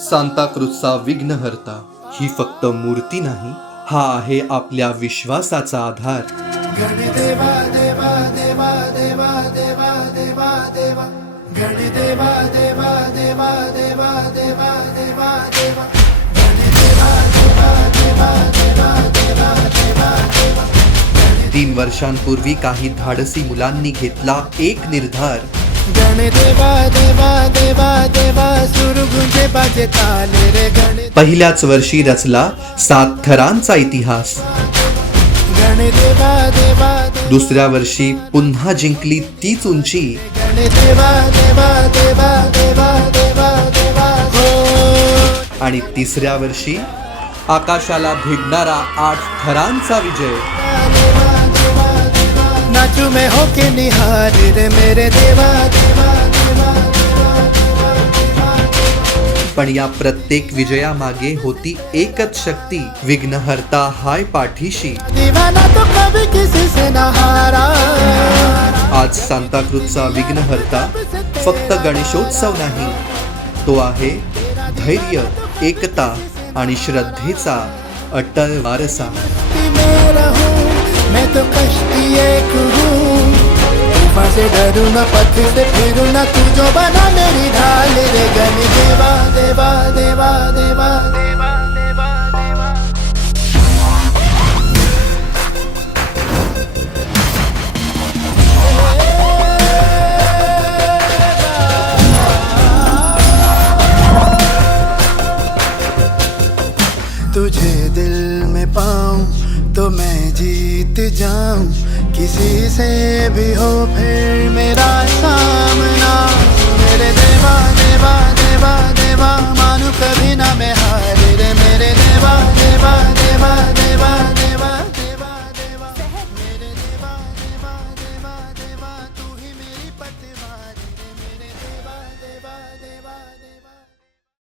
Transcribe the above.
सांताक्रुजचा विघ्नहर्ता ही फक्त मूर्ती नाही हा आहे आपल्या विश्वासाचा आधार. देवा देवा देवा देवा देवा देवा देवा तीन वर्षांपूर्वी काही धाडसी मुलांनी घेतला एक निर्धार. पहिल्याच वर्षी रचला सात थरांचा इतिहास. दुसऱ्या वर्षी पुन्हा जिंकली तीच उंची. गणदेवा देवा देवा देवा देवा देवा. हो. आणि तिसऱ्या वर्षी आकाशाला भिडणारा आठ थरांचा विजय. नाचू होके निहार रे मेरे देवा देवा देवा पण या प्रत्येक विजयामागे होती एकच शक्ती विघ्नहर्ता हाय पाठीशी. दीवाना तो कभी किसी से हारा आज सांताक्रूजचा विघ्नहर्ता फक्त गणेशोत्सव नाही. तो आहे धैर्य एकता आणि श्रद्धेचा अटल वारसा. तूफान न से फिरू न तू जो बना मेरी ढाल रे गनी देवा देवा देवा देवा देवा देवा। तुझे दिल में पाऊं तो मैं जीत जाऊं। किसी से भी हो फिर मेरा सामना